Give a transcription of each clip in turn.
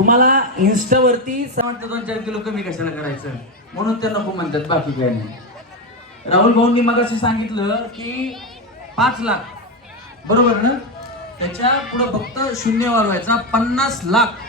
तुम्हाला इन्स्टावरती 2-4 किलो कमी कशाला करायचं म्हणून ते नको म्हणतात, बाकी काय नाही. राहुल भाऊंनी मगाशी सांगितलं की 5 लाख बरोबर ना, त्याच्या पुढे फक्त शून्य वाढवायचा. 50 लाख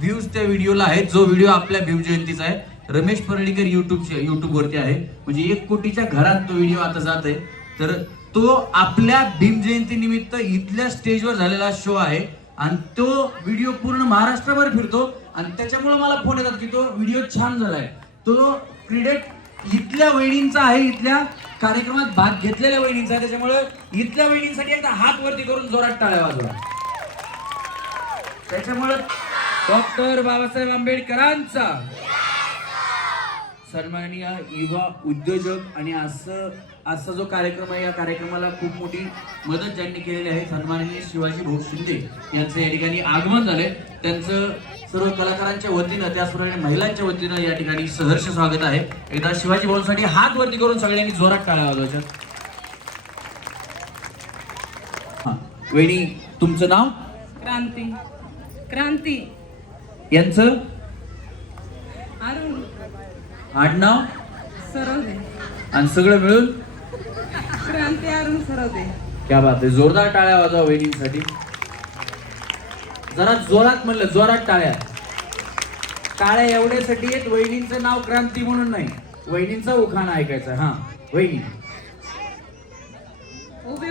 व्ह्यूज त्या व्हिडिओला आहेत, जो व्हिडिओ आपल्या भीम जयंतीचा आहे. रमेश परळीकर युट्यूब वरती आहे, म्हणजे 1 कोटीच्या घरात तो व्हिडिओ आता जात आहे. तर तो आपल्या भीम जयंती निमित्त इथल्या स्टेजवर झालेला शो आहे आणि तो व्हिडिओ पूर्ण महाराष्ट्रभर फिरतो आणि त्याच्यामुळे मला फोन येतात की तो व्हिडिओ छान झालाय. तो क्रेडिट इथल्या वहिनींचा आहे, इथल्या कार्यक्रमात भाग घेतलेल्या वहिनींचा आहे. त्याच्यामुळे इथल्या वहिनींसाठी एकदा हात वरती करून जोरात टाळ्या वाजवा. त्याच्यामुळे डॉक्टर बाबासाहेब आंबेडकरांचा सन्माननीय युवा उद्योजक आणि असा जो कार्यक्रम आहे, या कार्यक्रमाला खूप मोठी मदत ज्यांनी केलेली आहे सन्माननीय शिवाजी भाऊ शिंदे यांचं या ठिकाणी आगमन झालंय. त्यांचं सर्व कलाकारांच्या वतीनं त्याचप्रमाणे महिलांच्या वतीनं या ठिकाणी सहर्ष स्वागत आहे. एकदा शिवाजी भाऊंसाठी हात वरती करून सगळ्यांनी जोरात टाळ्या वाजवायच्या. वहिनी तुमचं नाव? क्रांती. क्रांती यांचं अरुण आडनाव सरोदे. आणि सगळं मिळून क्रांती अरुण सरोदे. क्या बात आहे. जोरदार टाळ्या वाजवा वहिनींसाठी. जरा जोरात म्हणलं, जोरात टाळ्या. टाळ्या एवढ्यासाठी आहेत, वहिनींचं नाव क्रांती म्हणून नाही, वहिनींचा उखाणा ऐकायचा. हा वहिनी उभे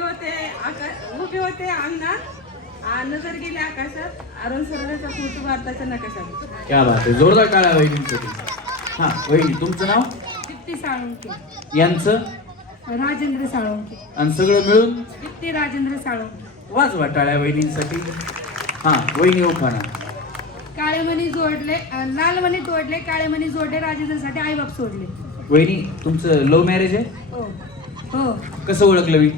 होते अंगणात, नजर गेले आकाशात, अरुण सरोदेचा फोटो भारताच्या नकाशात. क्या बात आहे. जोरदार टाळ्या वहिनींसाठी. हा वहिनी तुमचं नाव? दीप्ती साळुंके. यांचं? राजेंद्र साळुंके. आणि सगळं मिळून दीप्ती राजेंद्र साळुंके. वाजवा टाळ्या वहिनींसाठी. हा वहिनी उखाणा. काळे मणी जोडले, लाल मणी तोडले, काळे मणी जोडले, राजेंद्रसाठी आई बाप सोडले. वहिनी तुमचं लव्ह मॅरेज आहे? हो हो. कसं ओळखलं मी?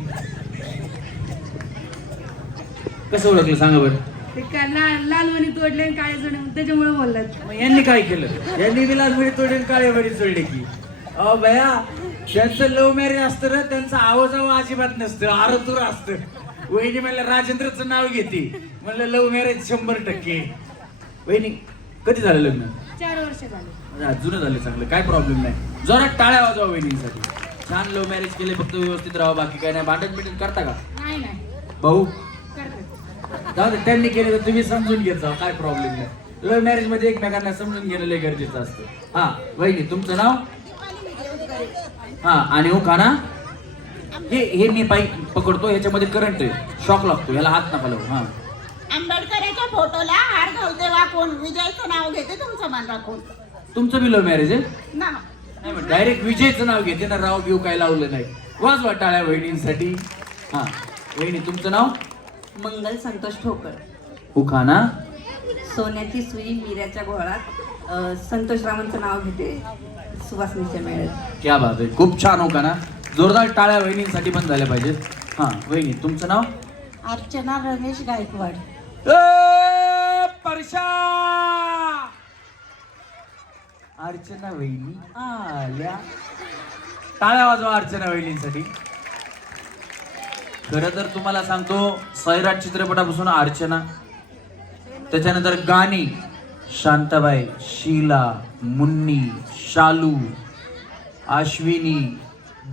कसं ओळखलं सांगा बरं. ते लाल मणी तोडले आणि काळे जोडले त्याच्यामुळे बोललात. मग यांनी काय केलं? यांनी बी लाल मणी तोडले काळे मणी सोडले की. अहो बया, त्यांचं लव्ह मॅरेज असतं ना, त्यांचा आवाज अजिबात नसतं, आरतूर असतं. वहिनी म्हणलं राजेंद्रचं नाव घेते, म्हणलं लव्ह मॅरेज 100%. वहिनी कधी झालं लग्न? 4 वर्ष झाले. जुनं झालं, चांगलं, काय प्रॉब्लेम नाही. जोरात टाळ्या वाजवा वहिनींसाठी. छान लव्ह मॅरेज केले, फक्त व्यवस्थित राहा, बाकी काय नाही. भांडण बिंडण करता का? नाही नाही भाऊ करते. जाऊ दे, त्यांनी केले तर तुम्ही समजून घेत जा, काय प्रॉब्लेम नाही. लव्ह मॅरेज मध्ये एकमेकांना समजून घेणं लय गरजेचं असतं. हा वहिनी तुमचं नाव? हा आणि उखाणा. हे मी पाय पकडतो, ह्याच्यामध्ये करंट आहे, शॉक लागतो, ह्याला हात नका लावू. हा आंबेडकरांच्या फोटोला हार घालते वाकून, विजयचं नाव घेते तुमचं मान राखून. तुमचं बी लव्ह मॅरेज आहे ना? नाही, डायरेक्ट विजयचं नाव घेते ना, राव बिव काय लावलं नाही. वाजवा टाळ्या वहिनींसाठी. हा वहिनी तुमचं नाव? मंगल संतोष ठोकर. उखाणा. सोन्याची सुई मिऱ्याच्या घोळात, संतोष रावांचं नाव घेते सुवासनीच्या मेळ्यात. क्या बात आहे, खूप छान उखाणा. जोरदार टाळ्या वहिनींसाठी पण झाल्या पाहिजेत. हा वहिनी तुमचं नाव? अर्चना रमेश गायकवाड. परशा. अर्चना वहिनी आल्या. टाळ्या वाजवा अर्चना वहिनींसाठी. खरं तर तुम्हाला सांगतो, सैराट चित्रपटापासून अर्चना, त्याच्यानंतर गाणी शांताबाई, शीला, मुन्नी, शालू, अश्विनी,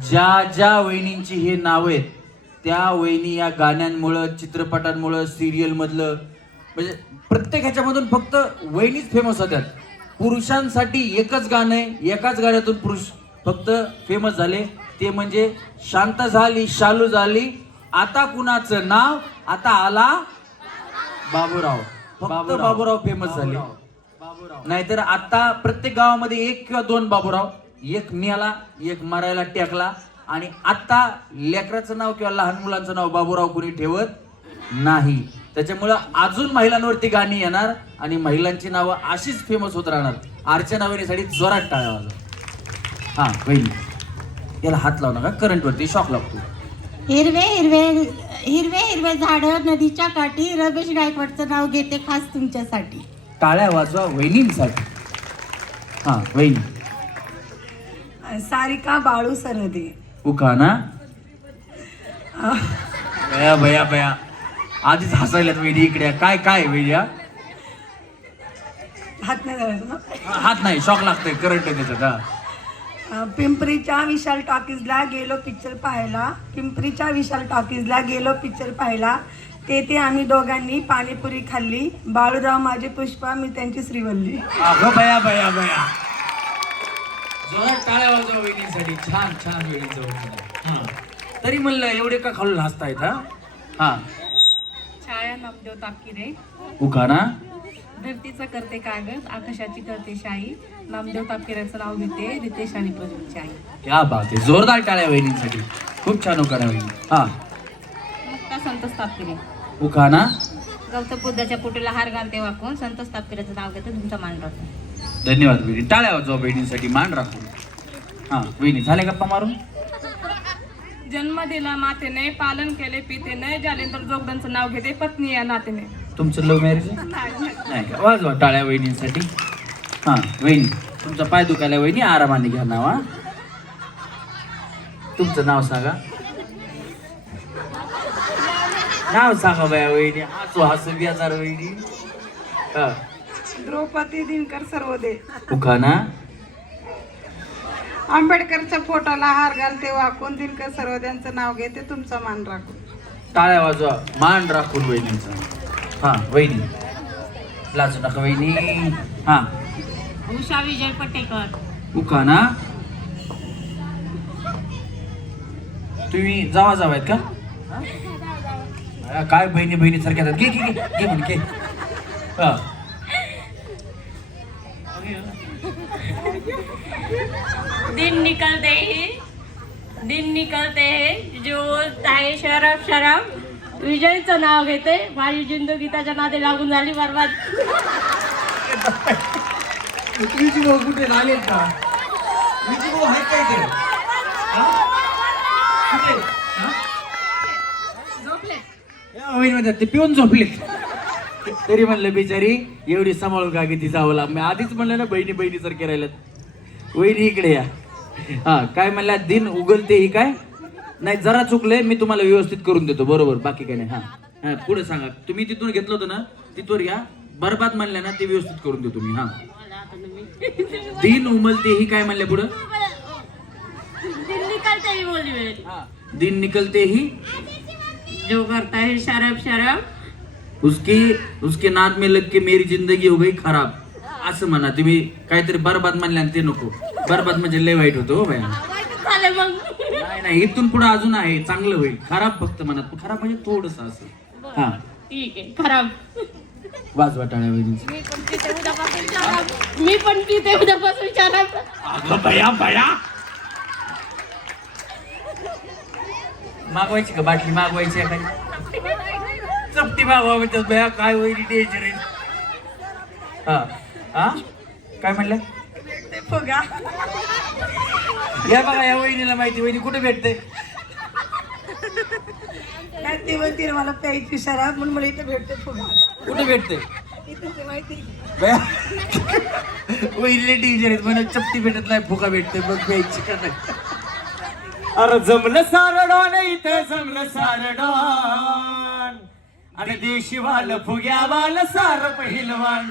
ज्या वहिनींची हे नाव आहेत, त्या वहिनी या गाण्यांमुळं, चित्रपटांमुळं, सिरियल मधलं, म्हणजे प्रत्येक ह्याच्यामधून फक्त वहिनीच फेमस होत्यात. पुरुषांसाठी एकच गाणं आहे, एकाच गाण्यातून पुरुष फक्त फेमस झाले, ते म्हणजे शांत झाली, शालू झाली, आता कुणाचं नाव, आता आला बाबूराव. फक्त बाबूराव फेमस झाले. नाहीतर आता प्रत्येक गावामध्ये 1 किंवा 2 बाबूराव, एक मेला, एक मरायला टेकला. आणि आता लेकराचं नाव किंवा लहान मुलांचं नाव बाबूराव कोणी ठेवत नाही. त्याच्यामुळं अजून महिलांवरती गाणी येणार आणि महिलांची नावं अशीच फेमस होत राहणार. अर्चना वहिनीसाठी जोरात टाळ्या वाजवा. हा वहिनी याला हात लावू नका, करंट वरती शॉक लागतो. हिरवे हिरवे हिरवे हिरवे झाड नदीच्या काठी, रमेश गायकवाडचं नाव घेते खास तुमच्यासाठी. टाळ्या वाजवा वहिनींसाठी. हा वहिनी. सारिका बाळू सरोदे. उखाणा. बया बया बया, आधीच हसायला वहिनी इकडे. काय काय वहिनी? हात नाही धरायचं ना. हात नाही, शॉक लागतंय करंट त्याच्यात. हा. पिंपरीच्या विशाल टॉकीजला गेलो पिक्चर पाहायला. पिंपरीच्या विशाल टॉकीजला गेलो पिक्चर पाहायला. तेथे आम्ही दोघांनी पाणीपुरी खाल्ली. बाळूराव माझे पुष्पा, मी त्यांची श्रीवल्ली. अगं बया बया बया, जोरात टाळ्या वाजवा वहिनीसाठी. छान छान वहिनीचं होतं. हा, तरी म्हणलं एवढे का खालून हसतायत? हा हा. छाया नामदेव तापकिरे. उखाणा. धरतीचा करते कागद, आकाशाची करते शाही. नामदेव तापकिऱ्याचं नाव घेते, रितेश आणि प्रज्वलची आई. क्या बात आहे, जोरदार टाळ्या वहिनीसाठी. खूप छान उखाणा वहिनी. हा. मुक्ता संतोष तापकिरे. उखाणा. गौतम बुद्धाच्या पोटीला हार घालते वाकून, संतोष तापकिऱ्याचं नाव घेते, तुमचा मान राखून. धन्यवाद वहिनी, टाळ्या वाजवा बहिणीसाठी, मान राखून. हा वहिनी, झाले गप्पा मारून? जन्म दिला मातेने, पालन केले पितेने, जालेंद्र जोगदंचं नाव घेते, पत्नी या नातेने. तुमचं लव्ह मॅरेज नाही का? वाजवा टाळ्या वहिनीसाठी. हा वहिनी, तुमचा पाय दुखायला वहिनी, आरामाने घ्या नाव. हा, तुमचं नाव सांगा. नाव सांगा बाया वहिनी. हसू हसू बेजार वहिनी. हा. द्रौपदी दिनकर सर्वदे. उखाणा. आंबेडकरच्या फोटोला हार घालते वाकून, दिनकर सर्वद्यांचं नाव घेते, तुमचा मान राखून. टाळ्या वाजवा, मान राखून वहिनीचा. हा वहिनी, लाजू नका वहिनी. हा. उषा विजय पटेकर. उखाणा. तुम्ही जावा जावा आहेत का? काय बहिणी बहिणी सारख्या घे घे घे घे म्हण घे. हा. दिन निकलते है जो आहे शरफ शरफ. विजयचं नाव घेते, माझी जिंदगी त्याच्या नादी लागून झाली बरबाद. विजू भाऊ कुठे आलेत का? विजू भाऊ आहेत काय ते? हा? कुठे? हा? या वहिनीमध्ये ते पिऊन झोपले. तरी म्हणलं बिचारी एवढी सांभाळून का किती जावं लाग. मी आधीच म्हणलं ना बहिणी बहिणी सारखे राहिल्यात. वहिनी इकडे या. हा काय म्हणल्या, दिन उगलते ही काय नाही, जरा चुकलंय, मी तुम्हाला व्यवस्थित करून देतो. बरोबर, बाकी काय नाही. हा हा, पुढे सांगा. तुम्ही तिथून घेतलं होतं ना, तिथवर या. बरबाद म्हणल्या ना, ते व्यवस्थित करून देतो मी. हा. दिन उमलते ही काय म्हणल्या पुढं? दिन निकलते ही बोली मेरी. हा. दिन निकलते ही जो करता है शरफ शरफ. उसके नाद में लग के मेरी जिंदगी हो गई खराब. असं म्हणा तुम्ही. काहीतरी बरबाद म्हणल्या ते नको. बरबाद म्हणजे लय वाईट होतो. हो बाया. झालं मग. नाही नाही, इथून पुढे अजून आहे, चांगलं होईल. खराब फक्त म्हणत, खराब म्हणजे थोडस असं. हा ठीक आहे, खराब. वाजवा टाळ्या वहिनीची. मी पण पिते उद्यापासून शरफ. अगं बया बया, मागवायची का बाटली? मागवायची आहे काही? चपटी मागवा म्हणतात बया. काय वहिनी डेंजर आहे. हा हा, काय म्हणलं? फुगा. या बघा, या वहिनीला माहिती. वहिनी कुठे भेटते? नाही ती म्हणते मला प्यायची शराब, म्हणून मला इथे भेटते फुगा. कुठे भेटते? इथे ते माहिती. बया वहिनीला डेंजर आहेत. म्हणून चपटी भेटत नाही, फुगा भेटते. मग प्यायची का नाही? अरे जमलं सारडॉन, इथं जमलं सारडॉन. आणि देशीवाल फुग्यावाल सार पहिलवान.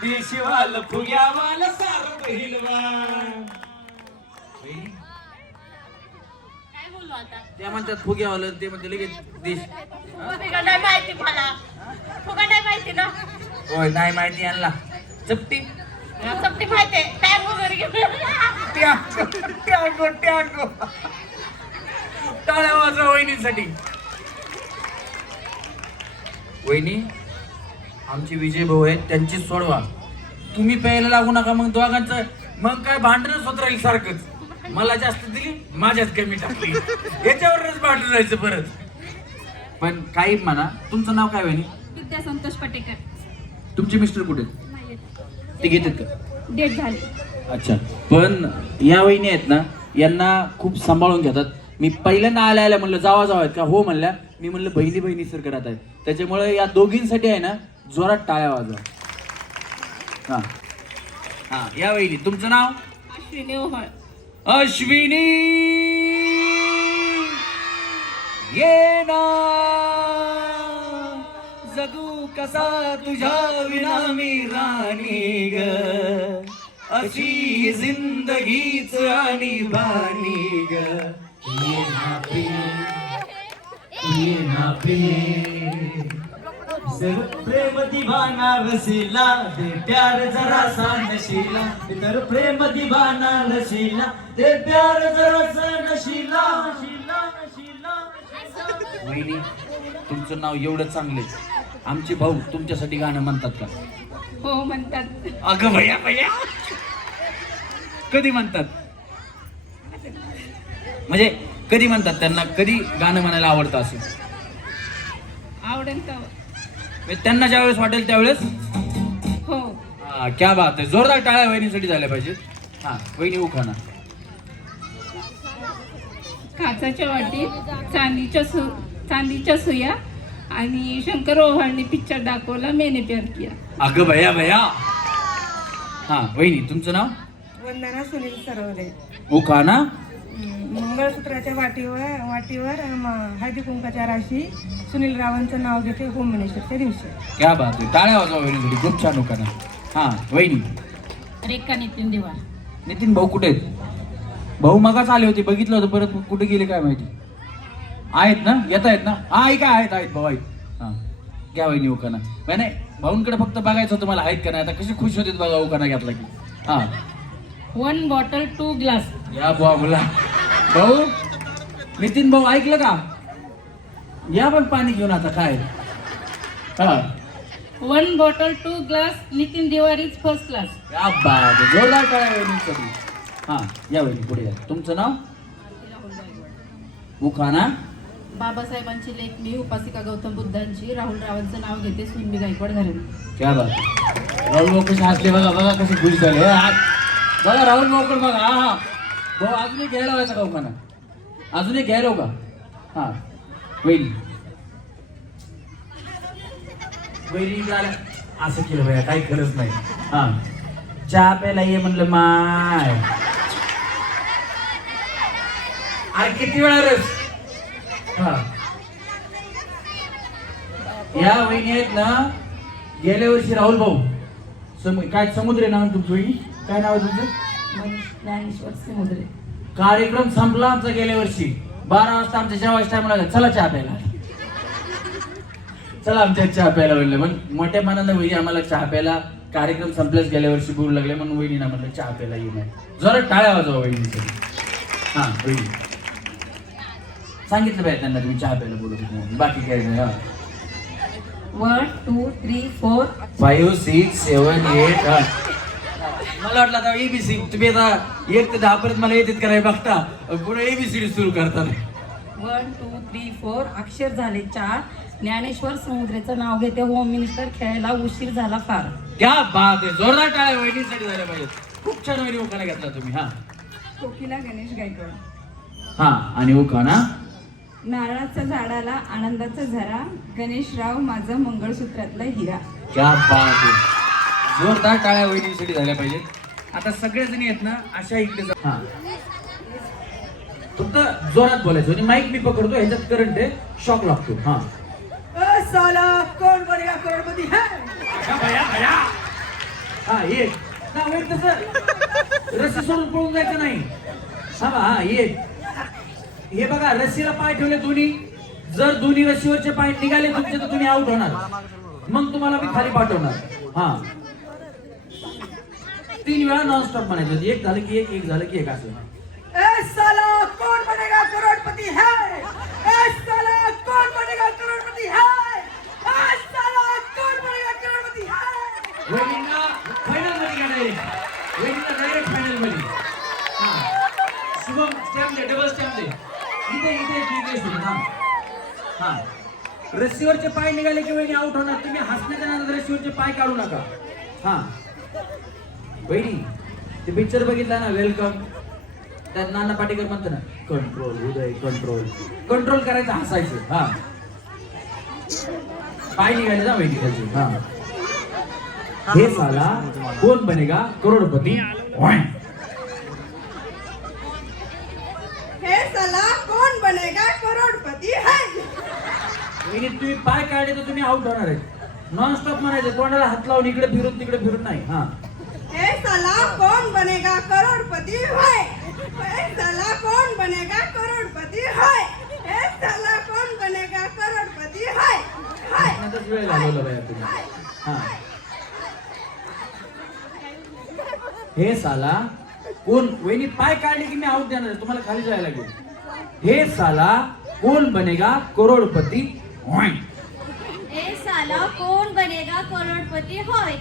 देशीवाल फुग्यावाल सार पहिलवान. काय बोलू आता? त्या म्हणतात फुग्यावाल, ते म्हणते लगेच देश. फुगा नाही माहिती मला. फुगा नाही माहिती ना. होय, नाही माहिती यांना. चपटी चपटी माहिती आहे. टॅग वगैरे घेऊन. ट्यागो ट्यागो. टाळ्या वाजवा वहिनीसाठी. वहिनी, आमचे विजय भाऊ आहेत, त्यांची सोडवा. तुम्ही प्यायला लागू नका. मग दोघांचं मग काय भांडणच होत राहील सारखंच. मला जास्त दिली, माझ्यात कमी टाकली, याच्यावरच भांडण जायचं परत. पण काही म्हणा. तुमचं नाव काय वहिनी? विद्या संतोष पटेकर. तुमचे मिस्टर कुठे? ते घेतात का? डेट झाली. अच्छा. पण या वहिनी आहेत ना, यांना खूप सांभाळून घेतात. मी पहिल्यांदा आल्या म्हणलं जावा जावा आहेत का? हो म्हणल्या. मी म्हणलं बहिणी बहिणी सर राहत आहेत. त्याच्यामुळे या दोघींसाठी आहे ना, जोरात टाळ्या वाजवा. हा हा, या वहिनी. तुमचं नाव? अश्विनी ओहळ. अश्विनी ये ना जगू कसा तुझ्या विना मी राणी ग, अशी जिंदगीच आणि बानी ग. ये ना प्रेम सिर्फ प्रेम दीवाना रसीला दे प्यार जरा सा नशीला, तर प्रेम दीवाना रसीला दे प्यार जरा सा नशीला. वहिनी, तुमचं नाव एवढं चांगले, आमचे भाऊ तुमच्यासाठी गाणं म्हणतात का? हो म्हणतात. अगं भैया भैया कधी म्हणतात? म्हणजे कधी म्हणतात? त्यांना कधी गाणं म्हणायला आवडतं असं? आवडेल तर म्हणजे त्यांना ज्यावेळेस वाटेल त्यावेळेस? हो. क्या बात आहे, जोरदार टाळ्या वहिनीसाठी झाल्या पाहिजेत. हा वहिनी उखाणा. काचाच्या वाटीत चांदीच्या सुया आणि शंकर ओव्हाळने पिक्चर दाखवला, मैंने प्यार किया. अगं भैया भैया. हा वहिनी, तुमचं नाव? वंदना सुनील सरवरे. उखाणा. मंगळसूत्राच्या वाटीवर हळदी कुंकाच्या राशी सुनील रावांचं नाव घेते होम मिनिस्टरच्या दिवशी. क्या बात आहे, टाळ्या वाजवा वहिनीसाठी, खूप छान उखाणा. हा वहिनी. रेखा नितीन दिवाण. नितीन भाऊ कुठे आहेत? भाऊ मगाच आले होते, बघितलं होतं, परत कुठे गेले काय माहिती. आहेत ना? येत आहेत ना? हा ऐका, आहेत भाऊ आहेत. हा घ्या वहिनी उखाणा. नाही भाऊंकडे फक्त बघायचं होतं मला आहेत का नाही. आता कसे खुश होते बघा उखाणा घेतला की. हा 1 बॉटल 2 ग्लास. या बोला भाऊ. नितीन भाऊ ऐकलं का? या पण पाणी घेऊन आता काय. हा 1 बॉटल 2 ग्लास नितीन दिवारीज फर्स्ट क्लास. या बात, जोरदार टाळ्या वहिनीसाठी. हा या वहिनी पुढे या. तुमचं नाव? उखाणा. बाबासाहेबांची लेख मी, उपासिका गौतम बुद्धांची, राहुल रावांचं नाव घेते, सुनबी गायकवाड घराणे. क्या बात. राहुल भाऊ कसे हसले बघा, बघा कसे खुश झाले. बघा राहुल भाऊकडे बघा. हा हा भाऊ अजून एक घ्यायला व्हायचा का उखाणा? अजून एक घ्यायला का? हा वहिनी. वहिनी असं केलं भैया, काही खरंच नाही. हा चहा प्यायला ये म्हणलं माय. अरे किती वेळा रस. हा या वहिनी आहेत ना, गेल्या वर्षी राहुल भाऊ काय समुद्र आहे नाव तुमचं वहिनी? काय नाव आहे तुमचं? ज्ञानेश्वर समुद्रे. कार्यक्रम संपला आमचा गेल्या वर्षी 12 वाजता आमच्या जेवायच्या टाइमला. चला चहा प्यायला, चला आमच्या चहा प्यायला म्हणलं. पण मोठ्या मनानं वहिनी आम्हाला चहा प्यायला, कार्यक्रम संपल्याच गेल्या वर्षी बोलू लागले म्हणून वहिनीना म्हणलं चहा प्यायला येऊ नये. जरा टाळ्या वाजवा वहिनीसाठी. हा वहिनी सांगितलं पाहिजे त्यांना तुम्ही चहा प्यायला बोलत होते, बाकी काय नाही. हा 1 2 3 4 5 6 7 8. मला वाटलं आता एबीसी तुम्ही आता 1 ते 10 पर्यंत मला येतात का नाही बघता, पुढे एबीसीडी सुरू करतात. 1 2 3 4 अक्षर झाले 4. ज्ञानेश्वर समुद्रेचं नाव घेते होम मिनिस्टर, खेळायला उशीर झाला फार. क्या बात आहे, जोरदार टाळ्या वहिनीसाठी झाल्या पाहिजेत. खूप छान वहिनी उखाणा घेतला तुम्ही. हा कोकिला गणेश गायकवाड. हा आणि उखाणा. नारळाच्या झाडाला आनंदाचा झरा, गणेशराव माझं मंगळसूत्रातला हिरा. क्या बात आहे, जोरदार टाळ्या वहिनीसाठी झाल्या पाहिजेत. आता सगळेजण आहेत ना अशा इकडे हा फक्त जोरात बोलायचं आणि माईक मी पकडतो, ह्याच्यात करंट आहे, शॉक लागतो. हा साला कोण बनेगा करोडपती है. हा ये ना वेट, तसं रस्सी सोडून पळून जायचं नाही. हा हा ये. हे बघा रस्सीला पाय ठेवले दोन्ही, जर दोन्ही रस्सीवरचे पाय निघाले तुमचे तर तुम्ही आउट होणार, मग तुम्हाला मी खाली पाठवणार. हा 3 वेळा नॉन स्टॉप म्हणायचं, एक झालं की एक झालं की एक असं. ए साला कौन बनेगा करोड़पति है. ए साला कौन बनेगा करोड़पति है. ए साला कौन बनेगा करोड़पति है. वहिनीला फायनल मध्ये गेले, वहिनीला डायरेक्ट फायनल मध्ये. शुभम स्टॅम्प दे, डबल स्टॅम्प दे. इथे हा रस्सीवरचे पाय निघाले की वहिनी आउट होणार. तुम्ही हसण्याच्या नादात रस्सीवरचे पाय काढू नका. हा वहिनी ते पिक्चर बघितला ना वेलकम, त्यात नाना पाटेकर म्हणतो ना कंट्रोल उदय कंट्रोल, कंट्रोल करायचं हसायचं. हा पाय निघाले ना वहिनी त्याचे. हा हे साला कोण बनेगा करोडपती. हे साला कौन बनेगा करोड़पति है. वहिनी तुम्ही पाय काढले तर तुम्ही आउट होणार आहे. नॉन स्टॉप म्हणायचं, तोंडाला हात लावून इकडे फिरून तिकडे फिरून नाही. हा, ए साला कौन बनेगा करोड़पति है, ए साला कौन बनेगा करोड़पति है, ए साला कौन बनेगा करोड़पति है, आताच वेळ घालवला बाया तुम्ही. हा, हे साला कोण, वहिनी पाय काढले की मी आऊट देणार आहे, तुम्हाला खाली जायला लागेल. हे साला कोण बनेगा करोडपती. ए साला कौन बनेगा करोड़पति होय,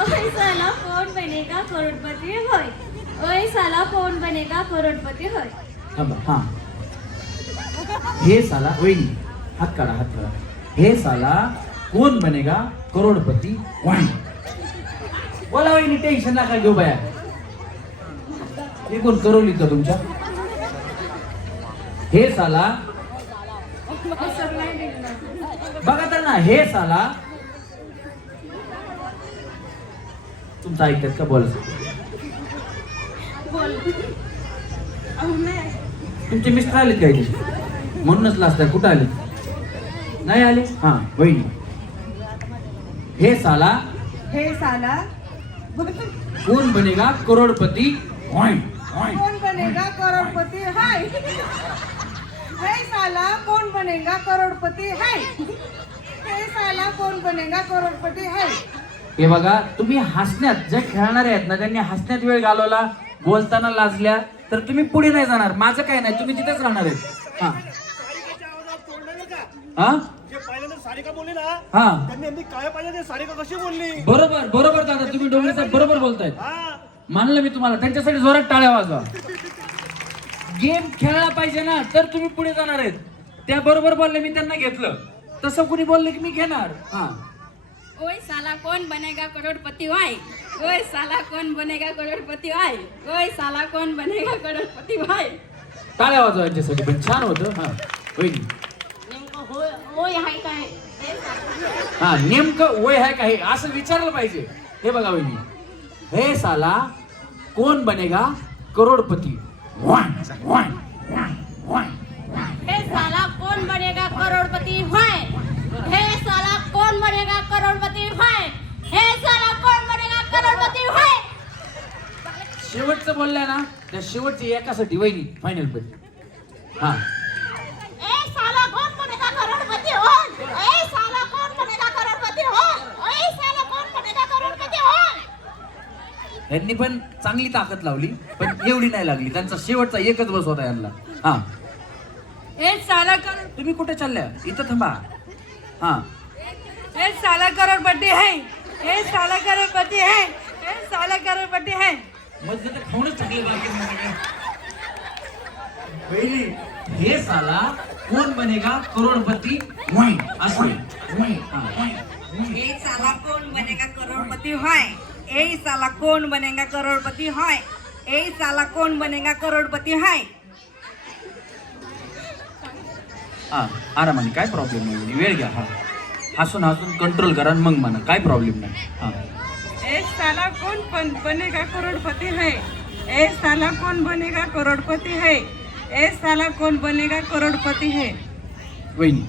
ओए साला कौन बनेगा करोड़पति होय, ओए साला कौन बनेगा करोड़पति होय. थांबा. हा, हे साला, वहिनी हात काढा, हात काढा. हे साला कोण बनेगा करोडपती. बोला वहिनी, टेन्शन नका घेऊ बाया. हे कोण करवली का तुमच्या? हे साला बघा तर ना, हे साला तुमचं ऐकतात का? बोला. तुमचे मिस्टर आलेत काय? म्हणूनच लास्ट आहे. कुठं आले? नाही आले. हा वहिनी, हे साला कोण बनेगा करोडपती. कौन बनेगा करोड़पति है, ए साला कौन बनेगा करोड़पति है, ए साला कौन बनेगा करोड़पति है. हे बघा, तुम्ही हसण्यात, जे खेळणारे आहेत ना त्यांनी हसण्यात वेळ घालवला, बोलताना लाजल्या तर तुम्ही पुढे नाही जाणार. माझं काय नाही, तुम्ही तिथेच राहणार आहेत. हा हा सारिका बोलली ना, हा, त्यांनी काय पाहिजे, सारिका कशी बोलली. बरोबर बरोबर दादा, तुम्ही डोंगरे साहेब बरोबर बोलतायत. हा, मानलं मी तुम्हाला. त्यांच्यासाठी जोरात टाळ्या वाजवा. गेम खेळला पाहिजे ना, तर तुम्ही पुढे जाणार आहेत. त्या बरोबर बोलले, मी त्यांना घेतलं. तसं कुणी बोलले की मी घेणार. हा, ओए साला कौन बनेगा करोड़पति होय, ओए साला कौन बनेगा करोड़पति होय, ओए साला कौन बनेगा करोड़पति होय. टाळ्या वाजवा यांच्यासाठी, पण छान होतं. हा वहिनी, नेमकं होय होय आहे काय? हा, नेमकं वय आहे का हे असं विचारलं पाहिजे. हे बघा वहिनी, हे साला कोण बनेगा करोडपती. हे साला कौन बनेगा करोड़पति होय, हे साला कौन बनेगा करोड़पति होय, हे साला कौन बनेगा करोड़पति होय. शेवटचं बोललाय ना, त्या शेवटची एकासाठी वहिनी फायनल पण. हा, ए साला कौन बनेगा करोड़पति होय, ए साला कौन बनेगा करोड़पति होय, ए साला कौन बनेगा करोड़पति होय. यांनी पण चांगली ताकद लावली, पण एवढी नाही लागली. त्यांचा शेवटचा एकच बस होता यांना. हा, ए साला करोड़, तुम्ही कुठे चालल्या? इथं थांबा. हा, ए साला करोड़पति है, ए साला करोड़पति है, ए साला करोड़पति है. मग तर खाऊनच टाकले बाकी सगळे. पहिली, हे साला कोण बनेगा करोडपती. असं. हा. ए साला कौन बनेगा करोड़पति है, ए साला कौन बनेगा करोड़पति है, ए साला कौन बनेगा करोड़पति है. हा, आरामाने, काय प्रॉब्लेम नाही. वेळ घ्या. हा, हसून हसून कंट्रोल करा आणि मग म्हणा, काय प्रॉब्लेम नाही. हा, ए साला कौन बनेगा करोड़पति है, ए साला कौन बनेगा करोड़पति है, ए साला कौन बनेगा करोड़पति है. वहिनी,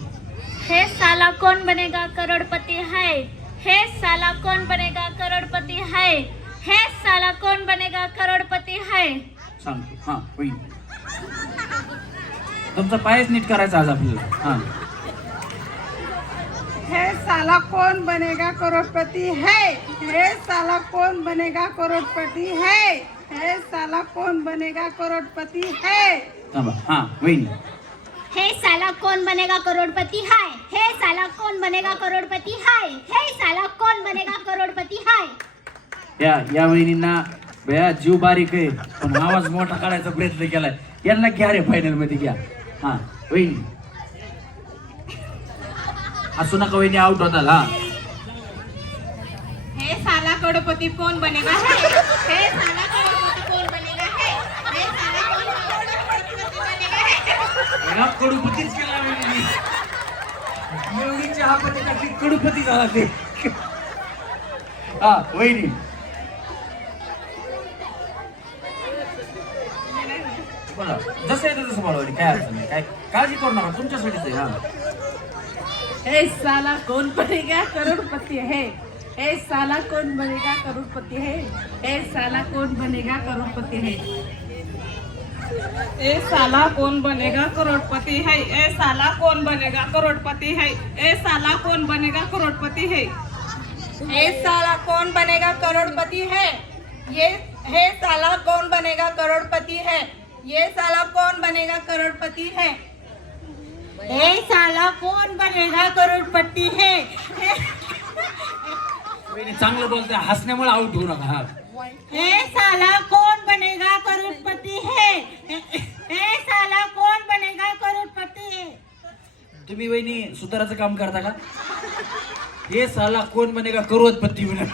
हे साला कौन बनेगा करोड़पति है, हे साला कौन बनेगा करोड़पति है, हे साला कौन बनेगा करोड़पति है. सांगतो. हा वहिनी, तुमचा पायच नीट करायचा आज आपल्याला. हा, हे साला कौन बनेगा करोड़पति है, हे साला कौन बनेगा करोड़पति है, हे साला कौन बनेगा करोड़पति है. थांबा. हा वहिनी, हे साला कौन बनेगा करोड़पति है, हे साला कौन बनेगा करोड़पति है, हे साला कौन बनेगा करोड़पति है. या वहिनींना बया जीव बारीक आहे, पण आवाज मोठा काढायचा प्रयत्न केलाय. यांना घ्या रे फायनल मध्ये घ्या. हा वहिनी, असू नका वहिनी, आउट होताल. हा, हे साला करोड़पति कौन बनेगा है, हे साला करोड़पति कौन बनेगा है, हे साला करोड़पति बनेगा है. या कडूपतीच केला वहिनी. एवढी चहापती टाकली, कडूपती झाला ते. हा वहिनी, बोला. जसं येतं तसं बोला वहिनी, काय अडचण नाही. काय काळजी करू नका, तुमच्यासाठीच आहे. हा, ए साला कौन बनेगा करोड़पति है ए साला कौन बनेगा करोड़पति है ए साला कौन बनेगा करोड़पति है ए साला कौन बनेगा करोड़पति है ए साला कौन बनेगा करोड़पति है ए साला कौन बनेगा करोड़पति है ए साला कौन बनेगा करोड़पति है ये है साला कौन बनेगा करोड़पति है ये साला कौन बनेगा करोड़पति है ए साला कौन बनेगा करोड़पति है वहिनी चांगलं बोलते, हसण्यामुळे आउट होऊ नका. हा ए साला कौन बनेगा करोड़पति है ए साला कौन बनेगा करोड़पति है तुम्ही वहिनी सुताराचं काम करता का? हे साला कोण बनेगा करोडपती म्हणा.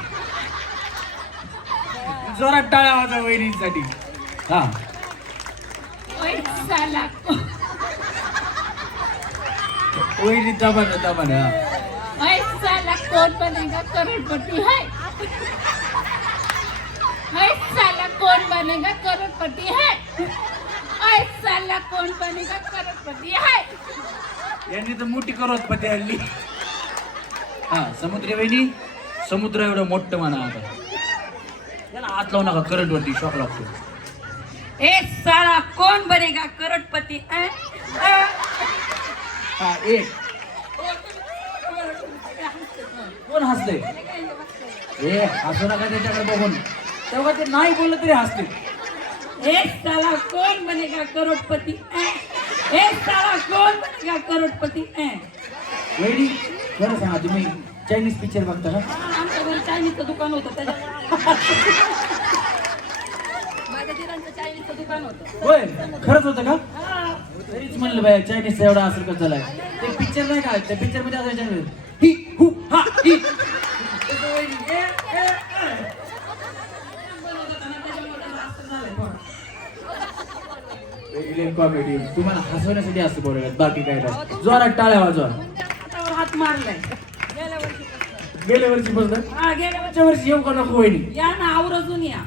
जोरात टाळ्या वाजा वहिनींसाठी. हा ए साला वहिनी दबान दबान. हा ए साला कौन बनेगा करोड़पति है ए साला कौन बनेगा करोड़पति है ए साला कौन बनेगा करोड़पति है यांनी तर मोठी करोडपती आणली. हा समुद्री वहिनी, समुद्र एवढं मोठं म्हणा. आता त्याला हात लावू नका, करंट वरती शॉक लागतो. ए साला कौन बनेगा करोड़पति है हा एक कोण हसते? ए हसू नका त्याच्याकडे बघून, तेव्हा ते नाही बोललं तरी हसते. ए साला कौन बनेगा करोड़पति है ए साला कौन बनेगा करोड़पति है वहिनी खरं सांगा, तुम्ही चायनीज पिक्चर बघता का? आमच्या घरी चायनीजचं दुकान होतं त्याच्यामुळे माझ्या दिरांचं चायनीजचं दुकान होतं होय खरंच होतं का? तरीच म्हणलं बाय चायनीजचा एवढा असर कसं झालाय. ते पिक्चर नाही का, त्या पिक्चर मध्ये असायचं ही हु हा ही. तसं वहिनी, ए, ए, ए. वेगळी कॉमेडी तुम्हाला हसवण्यासाठी असं बोलत, बाकी काय नाही. जोरात टाळ्या वाजवा. हातावर हात मारलाय गेल्या वर्षी बसलं, हा गेल्या मागच्या वर्षी येऊ का नको वहिनी? या ना आवर्जून या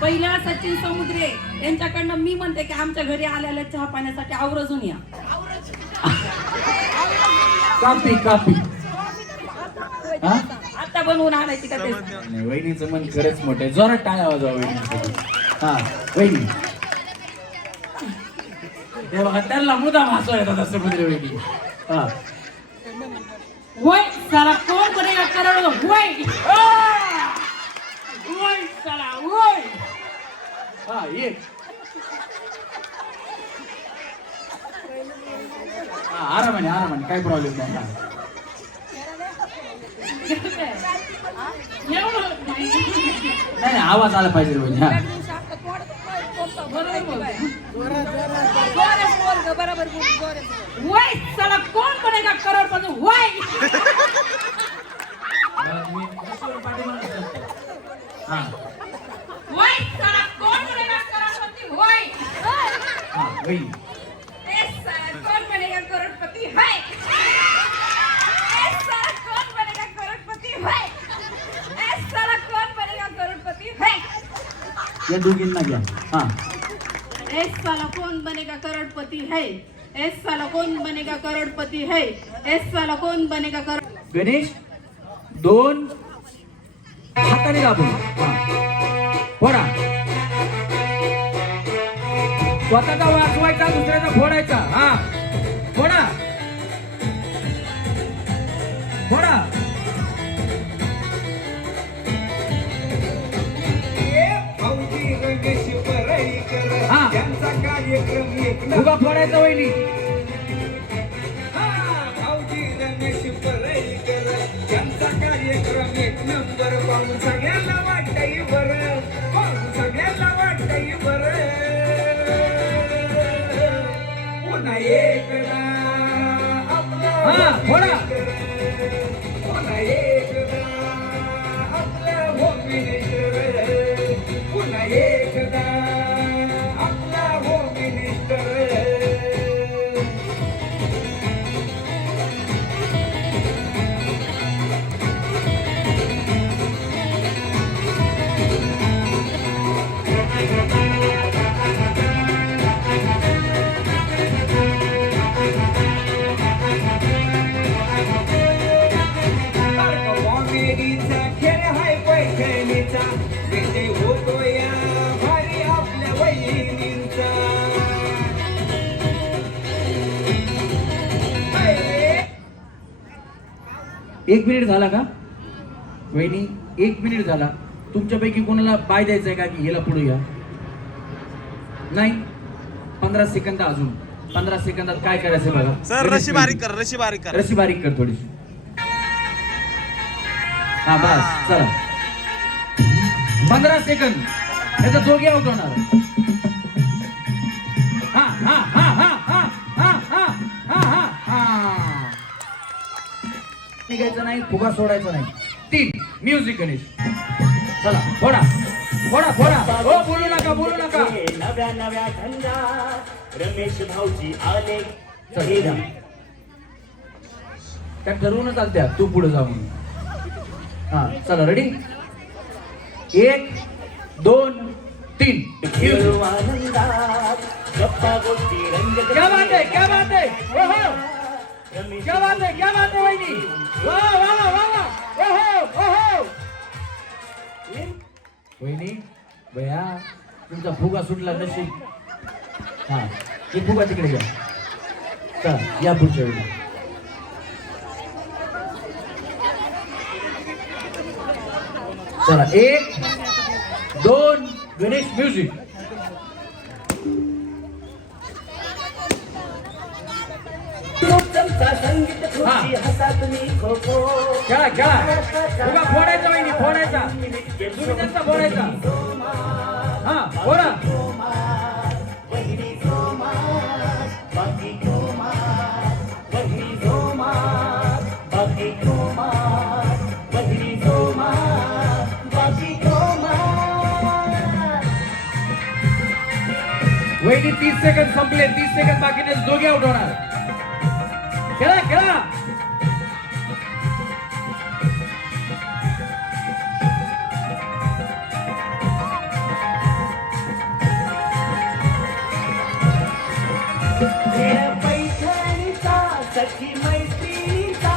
पहिला सचिन समुद्रे यांच्याकडनं मी म्हणते की आमच्या घरी आलेल्या चहा पाण्यासाठी आवर्जून या कापी कापी. हा आता बनवून आणायची का ते नाही, वहिनीचं मन खरंच मोठं आहे. जोरात टाळ्या वाजवा वहिनीसाठी. हा वहिनी ते बघा, त्यांना मुद्दाम हसू येतात असं समुद्र वहिनी. हा वय साला कौन बनेगा करोड़ वय वय साला वय हा एक. हा आरामाने आरामाने, काही प्रॉब्लेम नाही. हा. नाही नाही, आवाज आला पाहिजे वहिनी. हा वय साला कौन बनेगा करोड़पति वय हा वय साला कौन बनेगा करोड़पति वय हा वहिनी. ए साला कौन बनेगा करोड़पति है ए साला कौन बनेगा करोड़पति है ए साला कौन बनेगा करोड़पति है या दोघींना घ्या. हा ए साला कौन बनेगा करोड़पति है ए साला कौन बनेगा करोड़पति है ए साला कौन बनेगा करोड़ गणेश दोन हाताने दाबून. हा फोडा. स्वतःचा वाचवायचा, दुसऱ्याचा फोडायचा. हा फोडा फोडा. हा उगा फोडायचा वहिनी. कार्यक्रम एक नंबर पाहून सगळ्यांना वाटतंय बरं पाहून सगळ्यांना वाटतंय बरं पुन्हा एकदा हा फोडा. पुन्हा एकदा आपला होम मिनिस्टर पुन्हा एकदा आपला होम मिनिस्टर 1 मिनिट झाला का वहिनी? 1 मिनिट झाला. तुमच्यापैकी कोणाला बाय द्यायचंय का की याला पुढे या? नाही. 15 सेकंद अजून. 15 सेकंदात काय करायचं बघा सर रशी बारीक कर, रशी बारीक कर. रशी बारीक कर थोडीशी. हा बस चला 15 सेकंद. त्याचा दोघे आउट होणार. हा हा हा हा हा हा हा हा हा हा. निघायचं नाही, फुगा सोडायचा नाही. 3 म्युझिक गणेश. चला फोडा फोडा फोडा. हो बोलू नका बोलू नका. नव्या नव्या धंदा रमेश भाऊजी आले. चल या. त्या ठरवूनच आलत्या तू पुढे जा म्हणून. हा चला रेडी. 1 2 3 खेळू आनंदात गप्पा गोष्टी रंग. क्या बात है क्या बात है. ओहो रमेश क्या बात है क्या बात है वहिनी. वाह वाह वाह. ओहो ओहो वहिनी भैया तुमचा फुगा सुटला नशीब. हा हे फुगा तिकडे घ्या. चला या पुढच्या वेळी. चला 1 2 गणेश म्युझिक. चमचा संगीत खुर्ची हसा तुम्ही खो खो. खेळा खेळा. फुगा फोडायचा वहिनी फोडायचा. तुम्ही त्यांचा फोडायचा. हा फोडा. बहिणी जोमात बाकी जोमात. बहिणी जोमात बाकी जोमात. बहिणी जोमात बाकी जोमात. वहिनी 30 सेकंद संपले. 30 सेकंद बाकी ते दोघे आउट होणार. खेळा खेळा. पैठणीचा सखी मैत्रिणीचा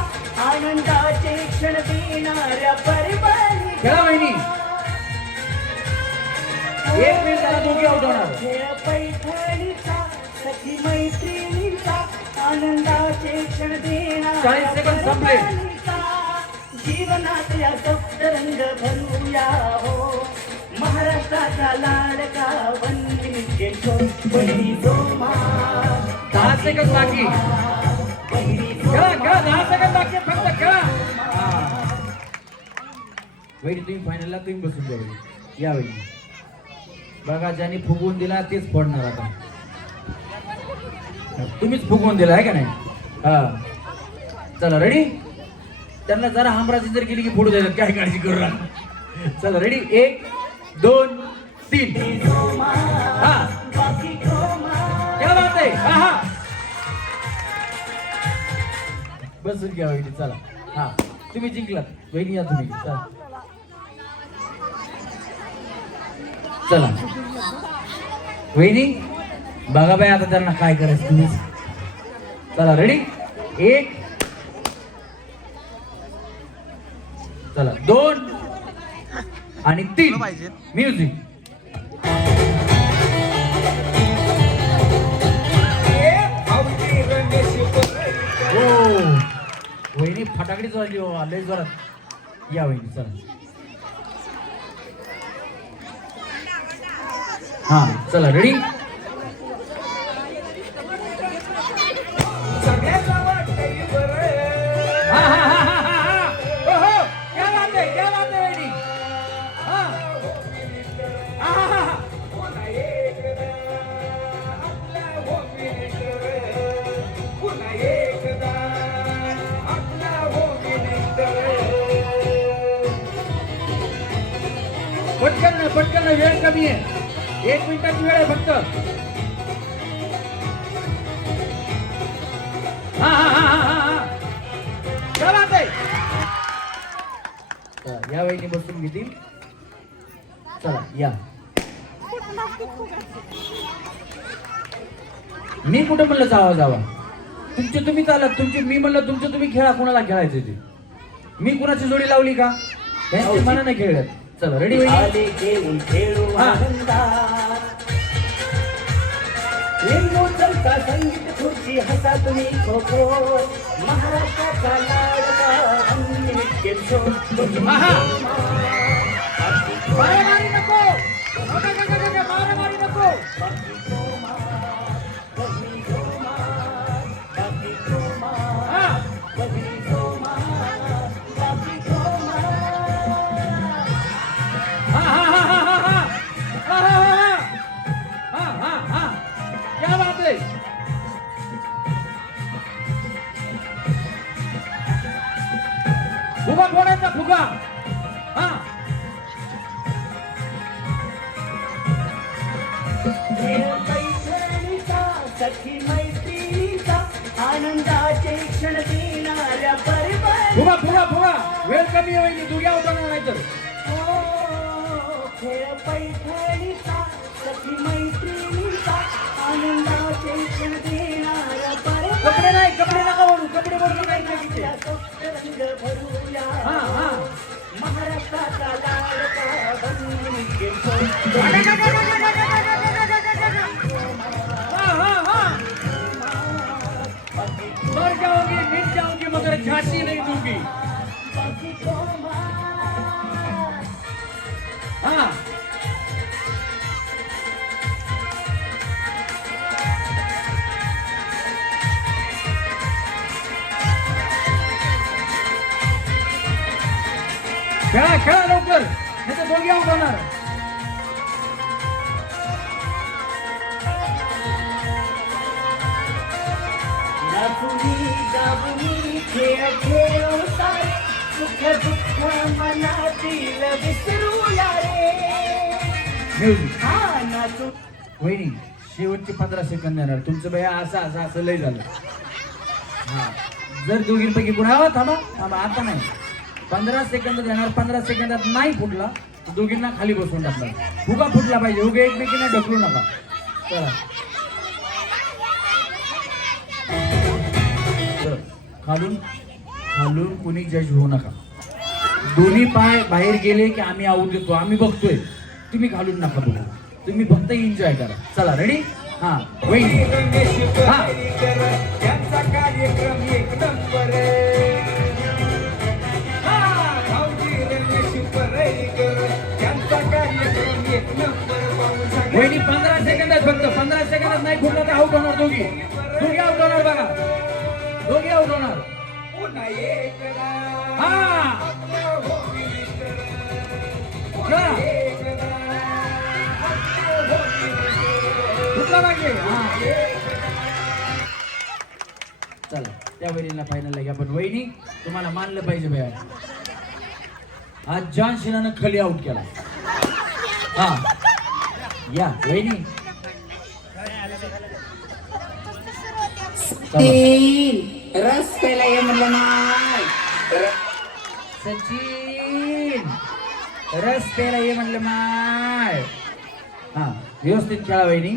आनंदाचे क्षण देणाऱ्या परभणी. खेळा वहिनी. 1 मिनिट झाला दोघे आउट होणार. पैठणीचा सखी मैत्रिणीचा आनंदाचे क्षण देणाऱ्या 40 सेकंद संपले. परभणीचा. जीवनातल्या सप्तरंग भरूया हो. महाराष्ट्राचा लाडका वंदनीचे छो. बहिणी जोमा 10 सेकंद बाकी. खेळा खेळा. 10 सेकंद बाकी आहे फक्त. खेळा. वहिनी तुम्ही फायनलला तुम्ही बसून द्या वहिनी. या वहिनी. बघा ज्यांनी फुगवून दिला तेच फोडणार आता. तुम्हीच फुगवून दिला आहे का नाही. हा चला रेडी. त्यांना जरा हमराजी जर केली की फोडू द्यायला काय काळजी करू नका. चला रेडी. 1 2 3 हा. क्या बात आहे. हा हा बसून घ्या वहिनी. चला हा तुम्ही जिंकलात वहिनी. या तुम्ही. चला वहिनी बघा बाई आता त्यांना काय करायचं तुम्ही. चला रेडी. 1 चला 2 आणि 3 म्युझिक. हो वहिनी फटाकडीच वाजली हो. लय जोरात. या वहिनी चला. हा चला रेडी. सगळ्याला वाटतंय बरं. हा हा हा हा हा हा. ओहो क्या बात है वहिनी. हा हा हा हा. पुन्हा एकदा आपला हो मिनिटर. पुन्हा एकदा आपला हो मिनिटर. पटकन वेळ कमी आहे. 1 मिनिटाची वेळ आहे फक्त. हा हा हा हा हा हा. क्या बात आहे. या वहिनी बसून घेतील. चला या. मी कुठं म्हणलं जावा. तुमचे तुम्ही चालत. तुमची मी म्हणलं तुमचं तुम्ही खेळा. कोणाला खेळायचं ते. मी कुणाची जोडी लावली का त्यांची मनाने खेळत. चला रेडी वहिनी. आले घेऊन खेळू हा. आनंदात. लिंबू चमचा संगीत खुर्ची हसा तुम्ही खो खो. महाराष्ट्राचा लाडका मारामारी नको मारामारी नको हा. हा, हा, हा, हा, हा, हा. हा, हा, हा, हा. हा, हा, हा. क्या बात है फुगा फोडायचा फुगा हा सखी मैत्रीचा आनंदाचे क्षण देणाऱ्या बरोबर फुगा फुगा फुगा वेळ कमी होईल तू घ्या उतरणार नाही तर खेळ पैठणीचा सखी मैत्रिणीचा आनंदाचे क्षण देणाऱ्या बरोबर कपडे नाही कपडे नका ओढू कपडे ओढू नाही तिथे रंग भरूया हा हा महाराष्ट्राचा लाडका बनून घेतो. हा हा हा मर जाओगी मिट जाओगी मगर झांसी नहीं दूंगी हा खेळा खेळा लवकर नाही तर दोघी आऊट होणार नाचुनी गावनी खेळ खेळू सारे सुख दुःख मनातील विसरूया रे म्युझिक हा नाचू वहिनी शेवटचे 15 सेकंद येणार तुमचं भैया असं लय झालं हा जर दोघींपैकी कुणा थांबा थांबा आता नाही 15 सेकंद देणार 15 सेकंदात नाही फुटला तर दोघींना खाली बसवून टाकणार फुगा फुटला पाहिजे उगे एकमेकींना ढकलू नका चला चला. खालून खालून कुणी जज होऊ नका दोन्ही पाय बाहेर गेले की आम्ही आऊट देतो आम्ही बघतोय तुम्ही घालून नका बघू तुम्ही फक्त एन्जॉय करा चला रेडी हा वहिनी हा त्यांचा कार्यक्रम एक नंबर त्यांचा कार्यक्रम एक नंबर वहिनी 15 सेकंदात फक्त 15 सेकंदात नाही फुटला तर आऊट होणार दोघी दोघी आऊट होणार बघा दोघी आऊट होणार पुन्हा एकदा हा चला. फुटला पाहिजे हा चला त्या वहिनीला फायनल घ्या पण वहिनी तुम्हाला मानलं पाहिजे भैया आज जॉन शिनानं खाली आऊट केला हा या वहिनी रस प्यायला ये म्हणलं नाही सचिन रस प्यायला ये म्हणलं माय हा व्यवस्थित खेळा वहिनी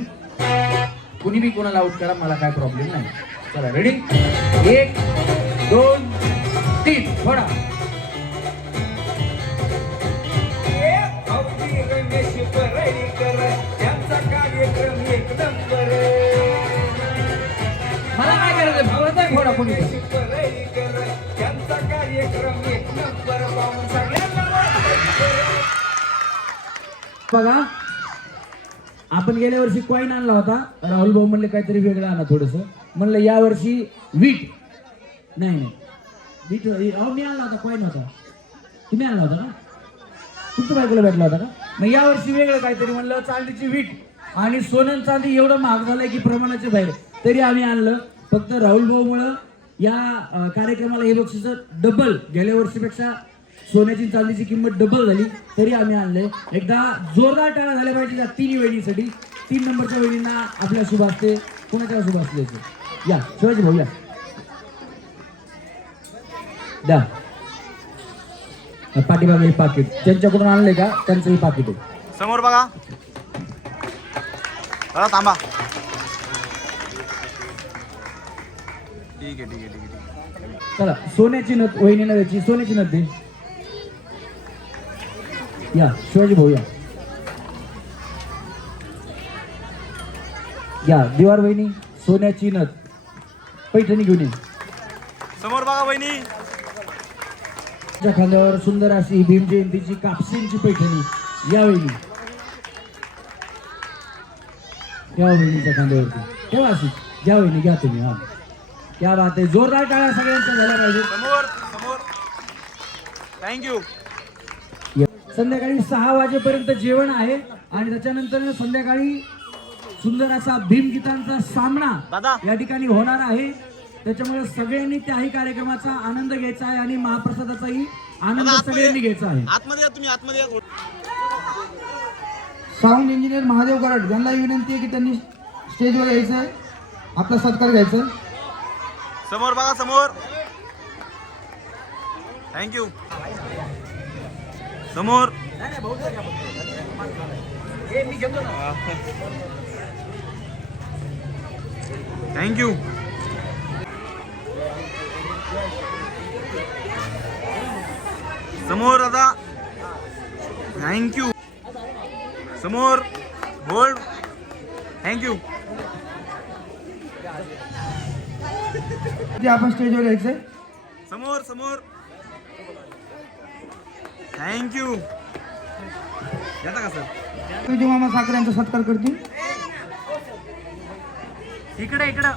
कुणी बी कोणाला आऊट करा मला काय प्रॉब्लेम नाही चला रेडी 1 2 3 थोडा भाऊजी रमेश पराईकर त्यांचा कार्यक्रम एक नंबर मला काय करायचं भावाचा थोडा कोणी पराईकर त्यांचा कार्यक्रम एक नंबर पाहून सगळ्यांना बघा आपण गेल्या वर्षी कॉईन आणला होता राहुल भाऊ म्हणले काहीतरी वेगळं आणा थोडस म्हणलं या वर्षी वीट नाही वीट राहुल मी आणला होता कॉईन होता तुम्ही आणला होता का तुमच्या बायकोला भेटला होता का मग या वर्षी वेगळं काहीतरी म्हणलं चांदीची वीट आणि सोनं चांदी एवढं महाग झालंय की प्रमाणाच्या बाहेर तरी आम्ही आणलं फक्त राहुल भाऊ मुळे या कार्यक्रमाला हे बक्षीस डबल गेल्या वर्षीपेक्षा सोन्याची चांदीची किंमत डबल झाली तरी आम्ही आणलंय एकदा जोरदार टाळ्या झाल्या पाहिजे त्या तिन्ही वहिनीसाठी 3 नंबरच्या वहिनींना आपल्या शुभ असते कोणाच्या शुभ असते या शिवाजी भाऊ या द्या पाठीमागे हे पाकिट ज्यांच्याकडून आणलंय का त्यांचं हे पाकिट आहे समोर बघा थांबा ठीक आहे चला सोन्याची नथ वहिनीला द्यायची सोन्याची नथ दे या शिवाजी भाऊ या दिवार वहिनी सोन्याची नथ पैठणी घेऊन ये समोर बघा बहिणी च्या खांद्यावर सुंदर अशी भीम जयंतीची कापसींची पैठणी यावेळी त्या वहिनीच्या खांद्यावरती ठेवा अशी घ्या वहिनी घ्या तुम्ही. हा क्या बात आहे. जोरदार टाळ्या सगळ्यांच्या झाल्या पाहिजे. थँक्यू. संध्याकाळी 6 वाजेपर्यंत जेवण आहे आणि त्याच्यानंतर संध्याकाळी सुंदर असा भीमगीतांचा सामना या ठिकाणी होणार आहे. त्याच्यामुळे सगळ्यांनी त्याही कार्यक्रमाचा आनंद घ्यायचा आहे आणि महाप्रसादाचाही आनंद सगळ्यांनी घ्यायचा आहे. आतमध्ये या तुम्ही, आतमध्ये या. साऊंड इंजिनियर महादेव कराड यांना विनंती आहे की त्यांनी स्टेजवर यायचं आहे, आपला सत्कार घ्यायचा आहे. समोर बघा, समोर. थँक्यू. समोर. थँक्यू. समोर दादा. थँक्यू. समोर. होल्ड. थँक्यू. जे आपण स्टेजवर यायचं आहे. समोर, समोर. थँक्यू. येता का सर? विजू मामा साखरे यांचा सत्कार करतील. इकडे इकडं